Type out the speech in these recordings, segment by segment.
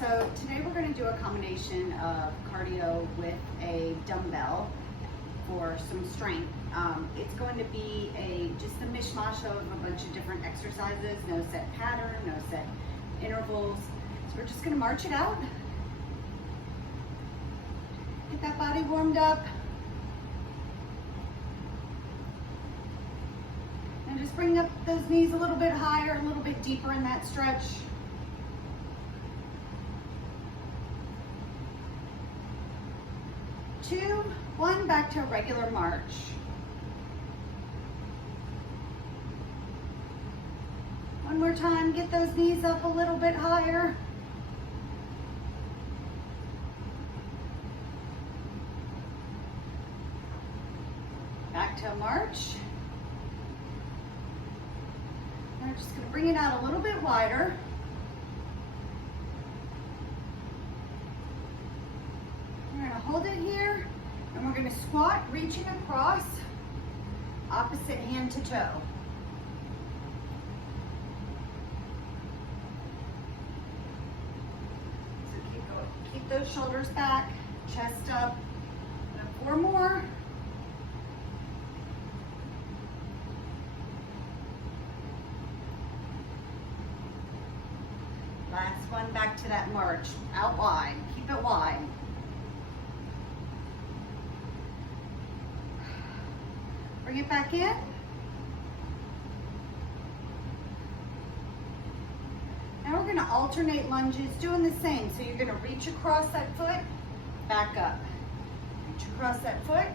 So today we're going to do a combination of cardio with a dumbbell for some strength. It's going to be just a mishmash of a bunch of different exercises, no set pattern, no set intervals. So we're just going to march it out. Get that body warmed up. And just bring up those knees a little bit higher, a little bit deeper in that stretch. 2, 1, back to a regular march. One more time, get those knees up a little bit higher. Back to a march. We're just going to bring it out a little bit wider. We're going to hold it here, and we're going to squat, reaching across, opposite hand to toe. So keep going. Keep those shoulders back, chest up. 4 more. Last one, back to that march, out wide, keep it wide. Bring it back in. Now we're gonna alternate lunges, doing the same. So you're gonna reach across that foot, back up. Reach across that foot,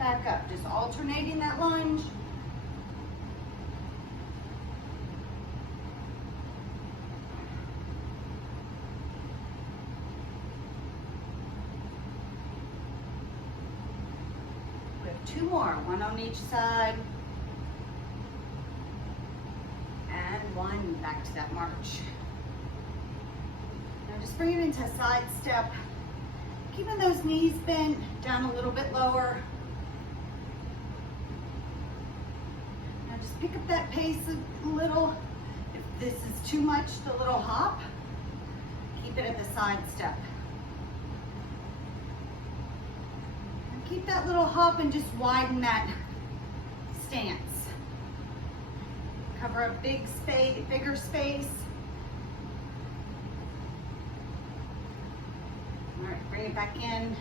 back up. Just alternating that lunge. We have 2 more, one on each side. And 1 back to that march. Now just bring it into a side step. Keeping those knees bent down a little bit lower. Now just pick up that pace a little. If this is too much, the little hop, keep it at the side step. Keep that little hop and just widen that stance. Cover a big space, bigger space. All right, bring it back in.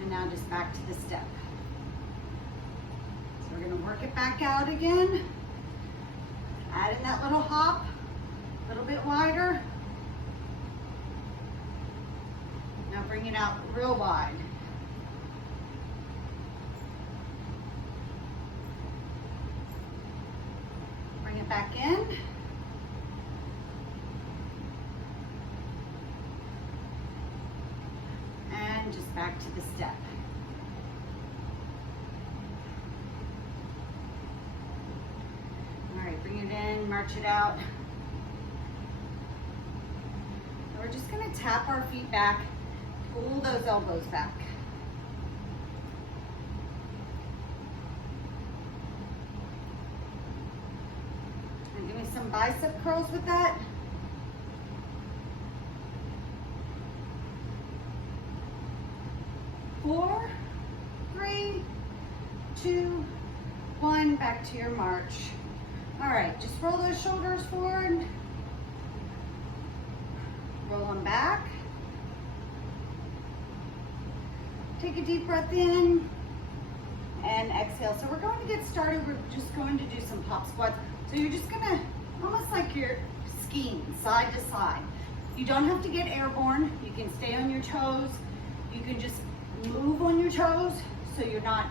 And now just back to the step. So we're gonna work it back out again. Add in that little hop, a little bit wider. Now bring it out real wide. Bring it back in. And just back to the step. All right, bring it in, march it out. So we're just gonna tap our feet back. Pull those elbows back. And give me some bicep curls with that. Four, 3, 2, 1, back to your march. All right, just roll those shoulders forward. Roll them back. Take a deep breath in and exhale. So we're going to get started. We're just going to do some pop squats. So you're just gonna, almost like you're skiing side to side. You don't have to get airborne. You can stay on your toes. You can just move on your toes so you're not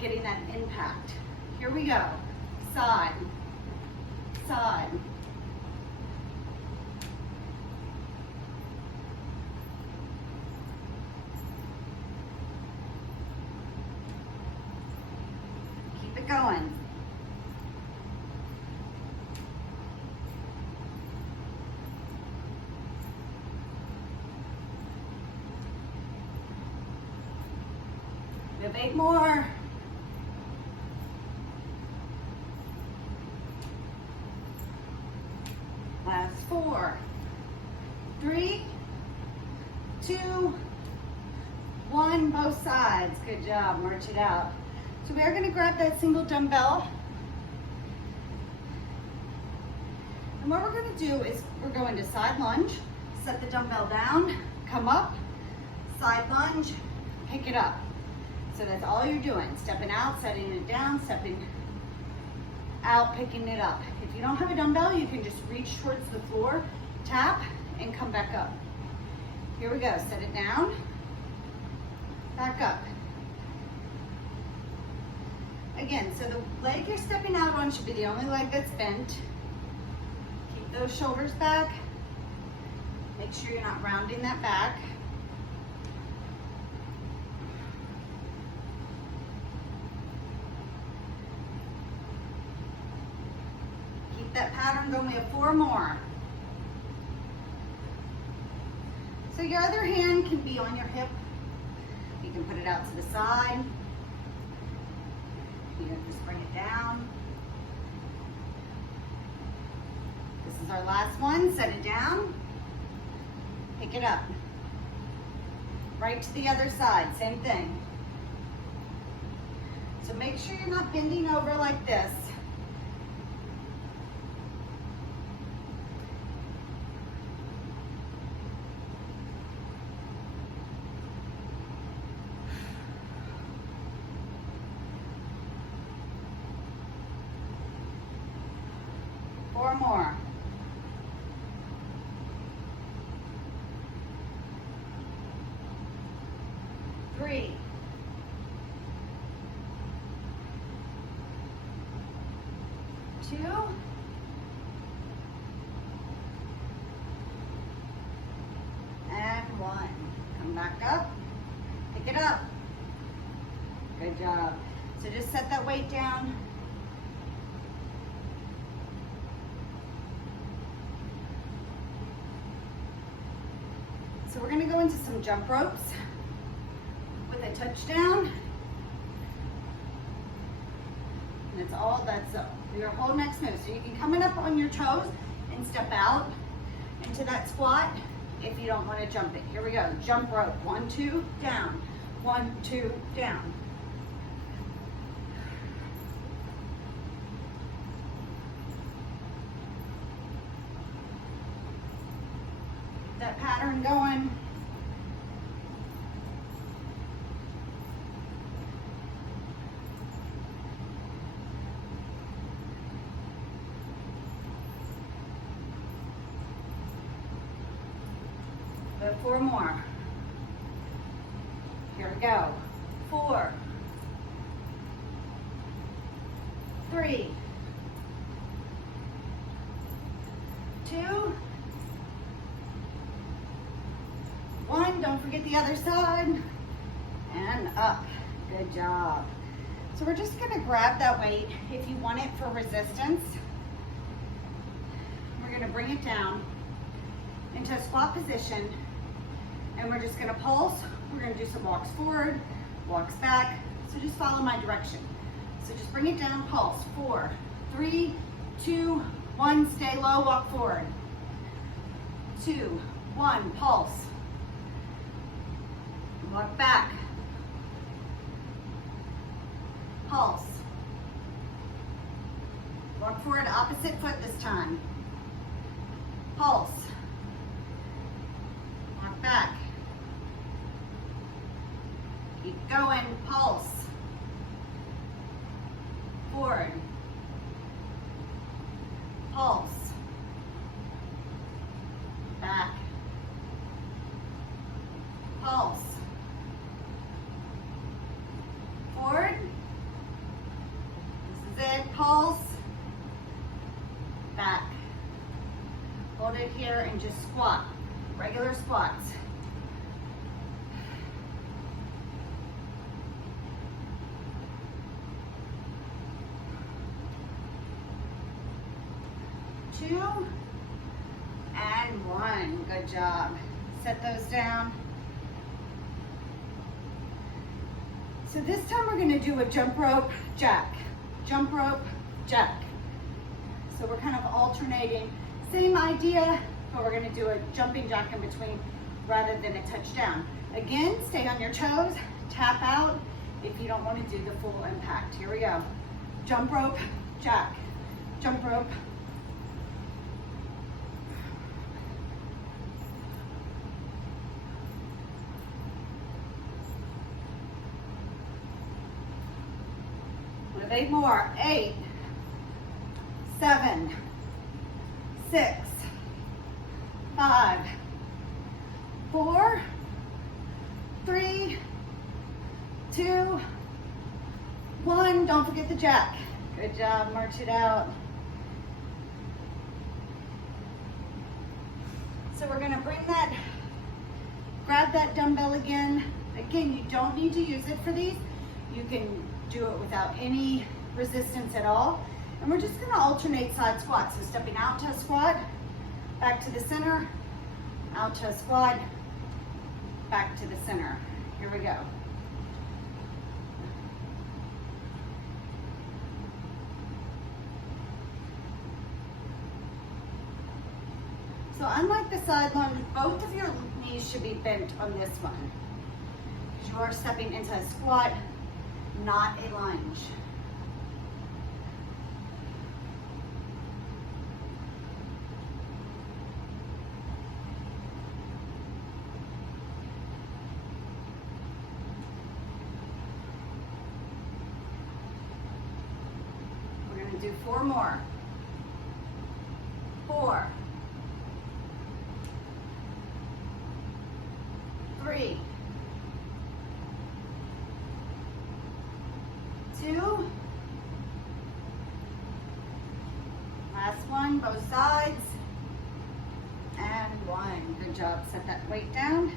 getting that impact. Here we go. Side, side. Going. We have 8 more. 2, 1, both sides. Good job, march it out. So we are gonna grab that single dumbbell. And what we're gonna do is we're going to side lunge, set the dumbbell down, come up, side lunge, pick it up. So that's all you're doing, stepping out, setting it down, stepping out, picking it up. If you don't have a dumbbell, you can just reach towards the floor, tap, and come back up. Here we go, set it down, back up. Again, so the leg you're stepping out on should be the only leg that's bent. Keep those shoulders back. Make sure you're not rounding that back. Keep that pattern going. We have 4 more. So your other hand can be on your hip. You can put it out to the side. You can just bring it down. This is our last one. Set it down. Pick it up. Right to the other side, same thing. So make sure you're not bending over like this. Four more. Three. Two. And 1. Come back up. Pick it up. Good job. So just set that weight down. So we're going to go into some jump ropes with a touchdown. And it's all that's your whole next move. So you can come in up on your toes and step out into that squat if you don't want to jump it. Here we go. Jump rope. 1, 2, down. 1, 2, down. That pattern going. We have 4 more. Here we go. 4, 3, 2, 1. Don't forget the other side. And up. Good job. So we're just going to grab that weight if you want it for resistance. We're going to bring it down into a squat position. And we're just going to pulse. We're going to do some walks forward, walks back. So just follow my direction. So just bring it down, pulse. 4, 3, 2, 1. Stay low, walk forward. 2, 1, pulse. Walk back. Pulse. Walk forward, opposite foot this time. Pulse. Walk back. Keep going, pulse. Forward. Pulse. Back. Pulse. Forward. This is it. Pulse. Back. Hold it here and just squat. Regular squats. Two and 1. Good job. Set those down. So this time we're going to do a jump rope jack. Jump rope jack. So we're kind of alternating. Same idea, but we're going to do a jumping jack in between rather than a touchdown. Again, stay on your toes, tap out if you don't want to do the full impact. Here we go. Jump rope, jack, jump rope. With 8 more, 8, 7, 6, 5, 4, 3, 2, 1. Don't forget the jack. Good job, march it out. So we're gonna bring that, grab that dumbbell again. Again, you don't need to use it for these. You can do it without any resistance at all. And we're just gonna alternate side squats. So stepping out to a squat, back to the center, out to a squat, back to the center. Here we go. So unlike the side lunge, both of your knees should be bent on this one. You are stepping into a squat, not a lunge. We're going to do 4 more. 4, 3, 2, last one, both sides, and 1. Good job. Set that weight down.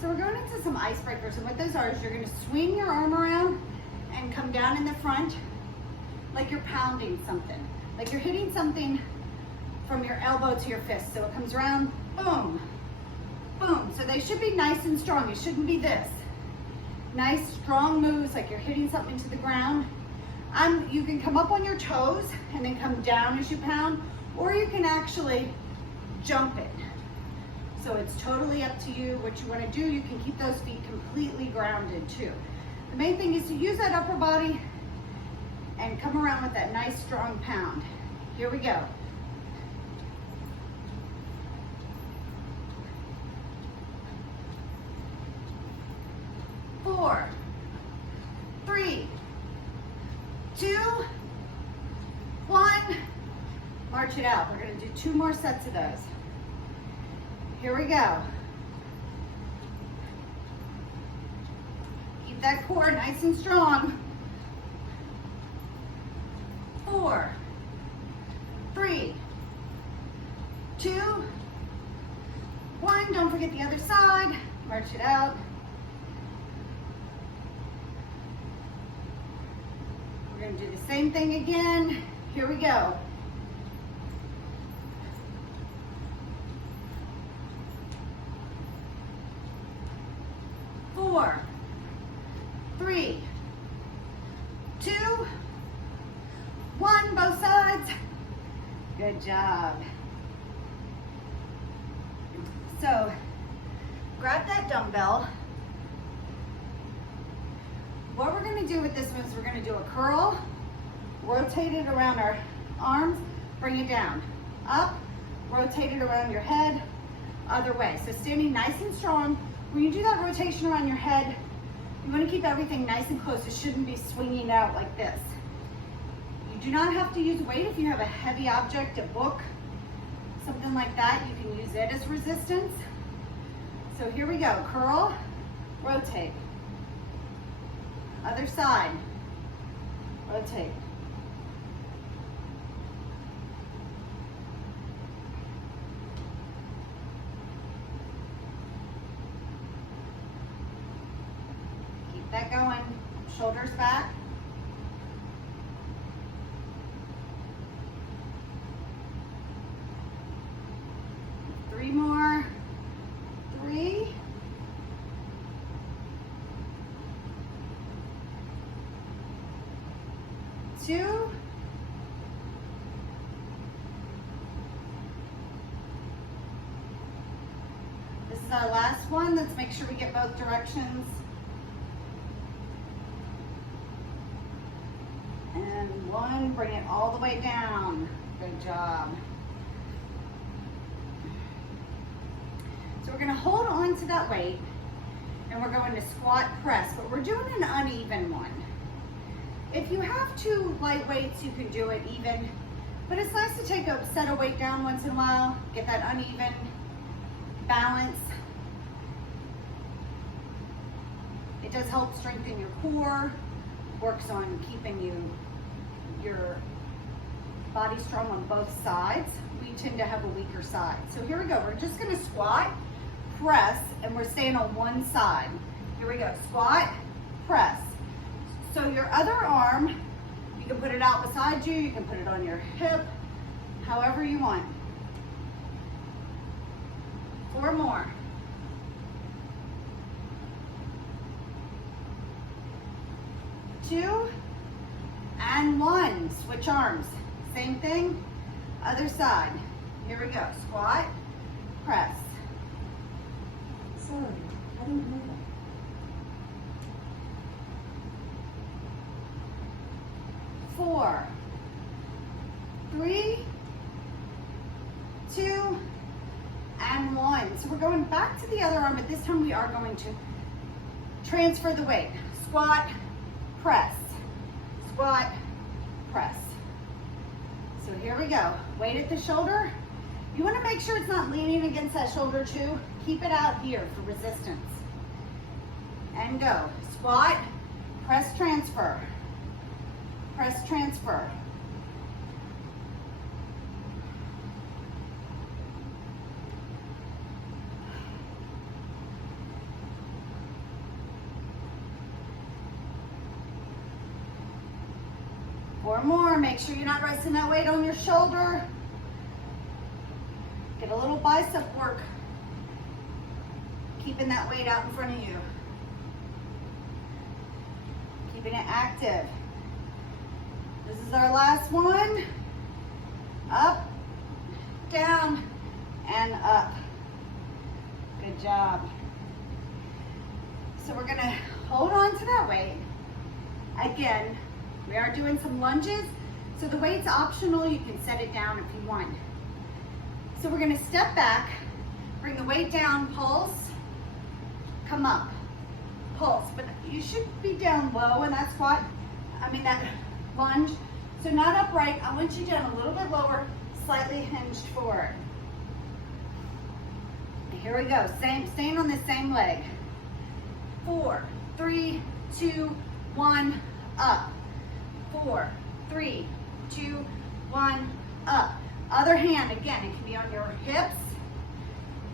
So we're going into some icebreakers, and what those are is you're going to swing your arm around and come down in the front like you're pounding something, like you're hitting something from your elbow to your fist. So it comes around, boom, boom. So they should be nice and strong. It shouldn't be this. Nice, strong moves like you're hitting something to the ground. You can come up on your toes and then come down as you pound, or you can actually jump it. So it's totally up to you what you want to do. You can keep those feet completely grounded too. The main thing is to use that upper body and come around with that nice, strong pound. Here we go. 4, 3, 2, 1. March it out. We're going to do 2 more sets of those. Here we go. Keep that core nice and strong. 4, 3, 2, 1. Don't forget the other side. March it out. We're going to do the same thing again. Here we go. 4, 3, 2, 1. Both sides. Good job. So grab that dumbbell. What we're going to do with this one is we're going to do a curl, rotate it around our arms, bring it down, up, rotate it around your head, other way. So standing nice and strong. When you do that rotation around your head, you want to keep everything nice and close. It shouldn't be swinging out like this. You do not have to use weight. If you have a heavy object, a book, something like that, you can use it as resistance. So here we go. Curl, rotate. Other side, rotate. Keep that going. Shoulders back. Three more. 3. 2. This is our last one. Let's make sure we get both directions. And one, bring it all the way down. Good job. So we're gonna hold on to that weight and we're going to squat press, but we're doing an uneven one. If you have two light weights, you can do it even, but it's nice to take a set of weight down once in a while, get that uneven balance. It does help strengthen your core, works on keeping your body strong on both sides. We tend to have a weaker side. So here we go, we're just gonna squat, press, and we're staying on one side. Here we go, squat, press. So your other arm, you can put it out beside you, you can put it on your hip, however you want. 4 more. 2 and 1. Switch arms. Same thing, other side. Here we go. Squat, press. Sorry, I didn't know that. 4, 3, 2, and 1. So we're going back to the other arm, but this time we are going to transfer the weight. Squat, press, squat, press. So here we go. Weight at the shoulder. You want to make sure it's not leaning against that shoulder too. Keep it out here for resistance. And go. Squat, press, transfer. Press, transfer. Four more. Make sure you're not resting that weight on your shoulder. Get a little bicep work. Keeping that weight out in front of you. Keeping it active. This is our last one. Up, down, and up. Good job. So we're gonna hold on to that weight. Again, we are doing some lunges. So the weight's optional. You can set it down if you want. So we're gonna step back, bring the weight down, pulse, come up, pulse. But you should be down low in that squat, that lunge. So not upright, I want you down a little bit lower, slightly hinged forward. Here we go, staying on the same leg. 4, 3, 2, 1, up. 4, 3, 2, 1, up. Other hand, again, it can be on your hips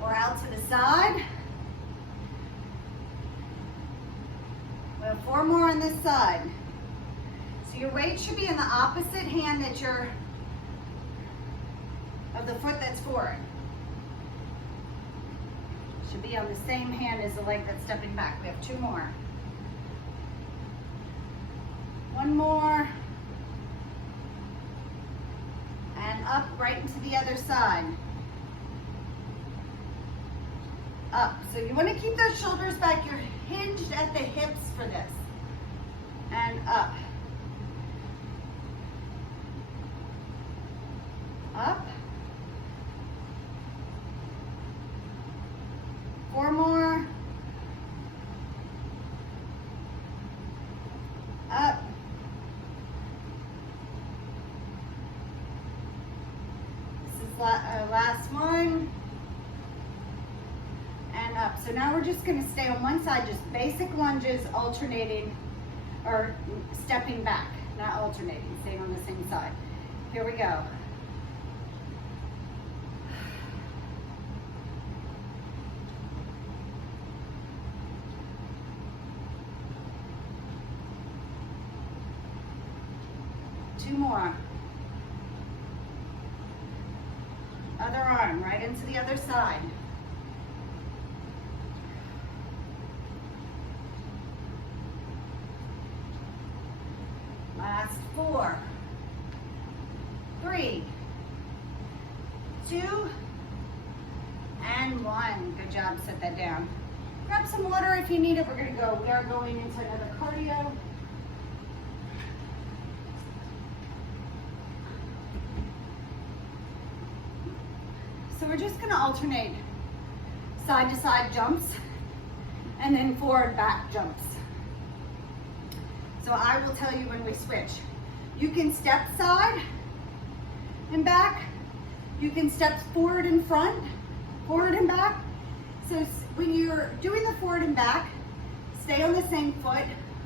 or out to the side. We have 4 more on this side. So your weight should be in the opposite hand of the foot that's forward. Should be on the same hand as the leg that's stepping back. We have 2 more. 1 more. And up right into the other side. Up. So you want to keep those shoulders back. You're hinged at the hips for this. And up. Up. 4 more. Up. This is our last one. And up. So now we're just going to stay on one side, just basic lunges, alternating or stepping back, not alternating, staying on the same side. Here we go. Two more. Other arm, right into the other side. Last 4, 3, 2, and and 1. Good job, set that down. Grab some water if you need it. We are going into another cardio. So we're just gonna alternate side to side jumps and then forward back jumps. So I will tell you when we switch. You can step side and back. You can step forward and front, forward and back. So when you're doing the forward and back, stay on the same foot.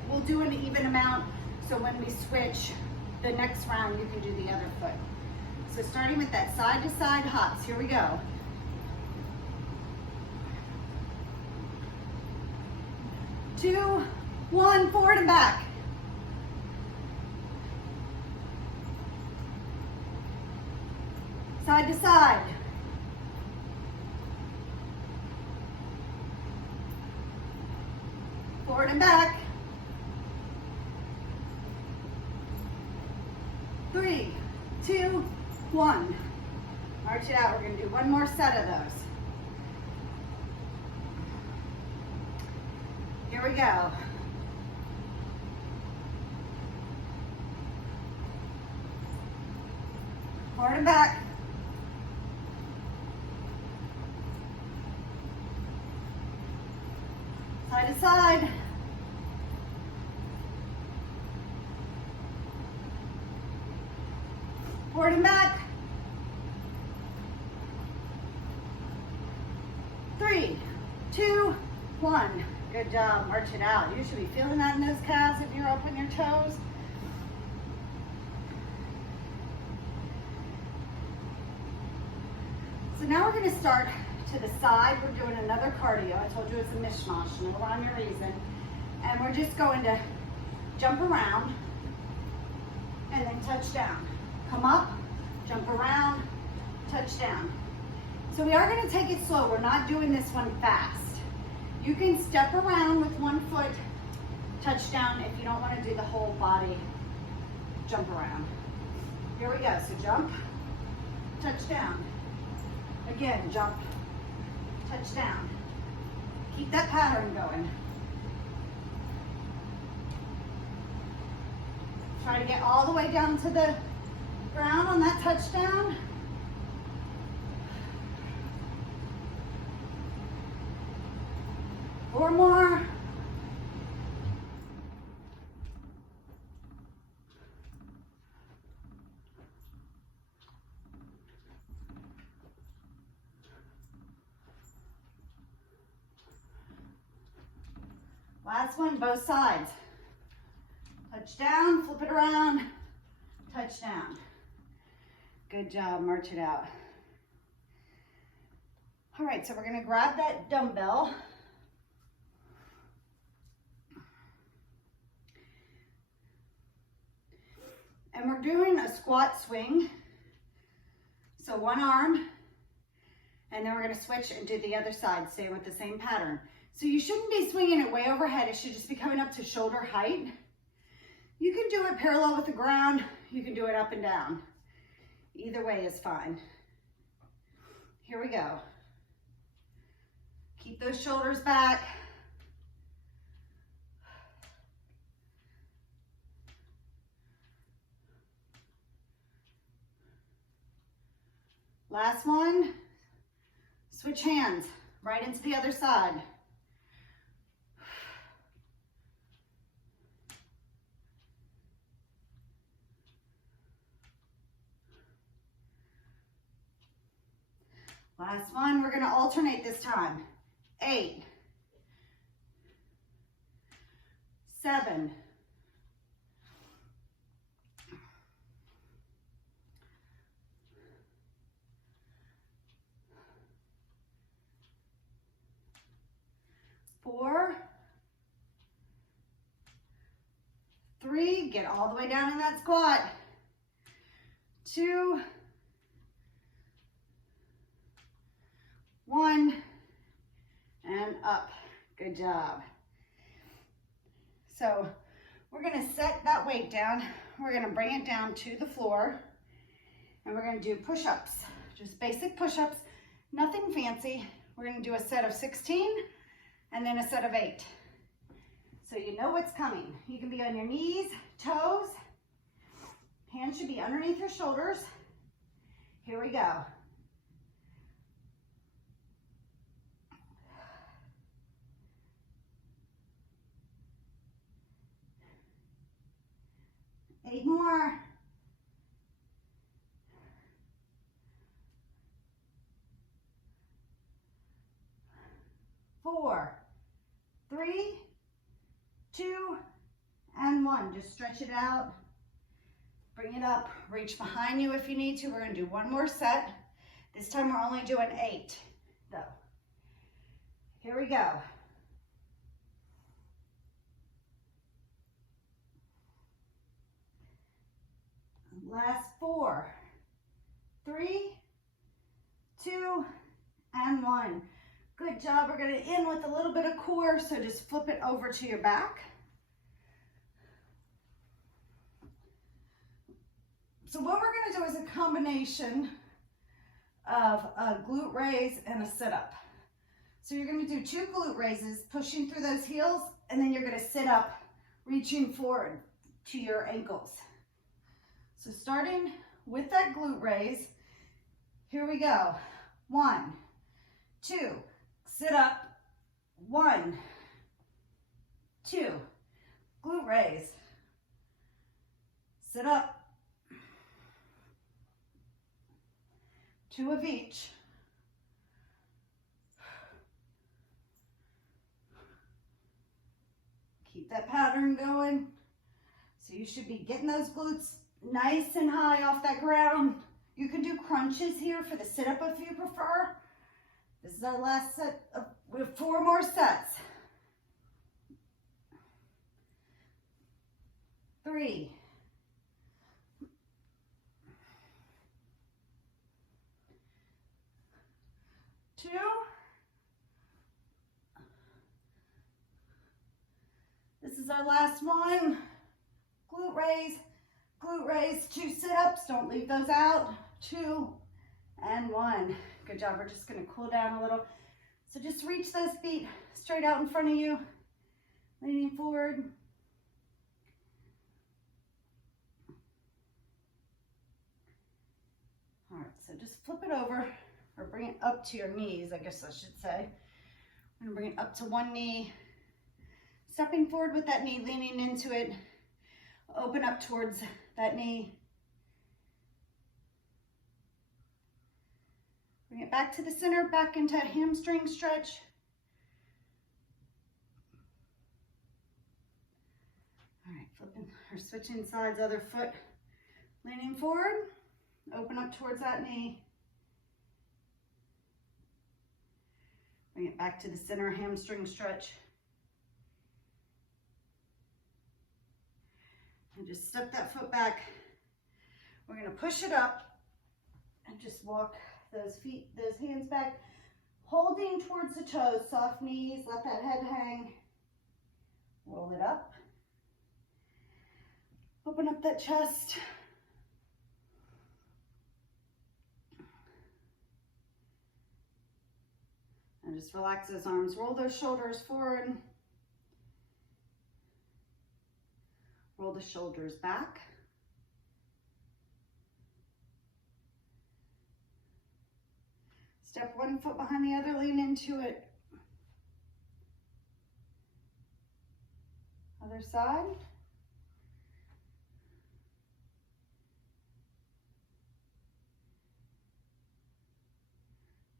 We'll do an even amount. So when we switch the next round, you can do the other foot. So starting with that side to side hops, here we go. 2, 1, forward and back. Side to side. Forward and back. 3, 2, 1. March it out. We're going to do one more set of those. Here we go. Forward and back. Side to side. Forward and back. 3, 2, 1. Good job. March it out. You should be feeling that in those calves if you're up on your toes. So now we're going to start to the side. We're doing another cardio. I told you it's a mishmash, no rhyme or reason. And we're just going to jump around and then touch down. Come up, jump around, touch down. So we are going to take it slow. We're not doing this one fast. You can step around with one foot, touch down if you don't want to do the whole body jump around. Here we go. So jump, touch down. Again, jump, touch down. Keep that pattern going. Try to get all the way down to the ground on that touchdown. Four more. Last one, both sides. Touch down, flip it around, touch down. Good job, march it out. All right, so we're gonna grab that dumbbell. And we're doing a squat swing. So one arm, and then we're gonna switch and do the other side, stay with the same pattern. So you shouldn't be swinging it way overhead. It should just be coming up to shoulder height. You can do it parallel with the ground. You can do it up and down. Either way is fine. Here we go. Keep those shoulders back. Last one. Switch hands right into the other side. Last one, we're gonna alternate this time. 8, 7, 4, 3, get all the way down in that squat. 2, 1, and up. Good job. So we're gonna set that weight down. We're gonna bring it down to the floor, and we're gonna do push-ups. Just basic push-ups, nothing fancy. We're gonna do a set of 16 and then a set of 8. So you know what's coming. You can be on your knees, toes. Hands should be underneath your shoulders. Here we go. Eight more. 4, 3, 2, and 1. Just stretch it out. Bring it up. Reach behind you if you need to. We're going to do one more set. This time we're only doing 8, though. Here we go. Last 4, 3, 2, and 1. Good job. We're going to end with a little bit of core, so just flip it over to your back. So what we're going to do is a combination of a glute raise and a sit-up. So you're going to do 2 glute raises, pushing through those heels, and then you're going to sit up, reaching forward to your ankles. So starting with that glute raise, here we go. 1, 2, sit up, 1, 2, glute raise, sit up, 2 of each. Keep that pattern going. So you should be getting those glutes nice and high off that ground. You can do crunches here for the sit-up if you prefer. This is our last set. We have 4 more sets. 3. 2. This is our last one. Glute raise, 2 sit-ups. Don't leave those out. 2 and 1. Good job. We're just going to cool down a little. So just reach those feet straight out in front of you, leaning forward. All right, so just flip it over, or bring it up to your knees, I guess I should say. I'm going to bring it up to one knee, stepping forward with that knee, leaning into it. Open up towards that knee. Bring it back to the center, back into a hamstring stretch. All right, flipping or switching sides, other foot leaning forward. Open up towards that knee. Bring it back to the center, hamstring stretch. And just step that foot back. We're going to push it up and just walk those feet, those hands back, holding towards the toes, soft knees, let that head hang. Roll it up. Open up that chest. And just relax those arms. Roll those shoulders forward. Roll the shoulders back. Step one foot behind the other, lean into it. Other side.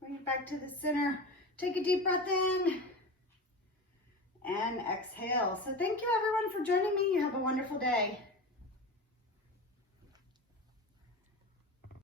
Bring it back to the center. Take a deep breath in and exhale. So thank you everyone for joining me. You have a wonderful day.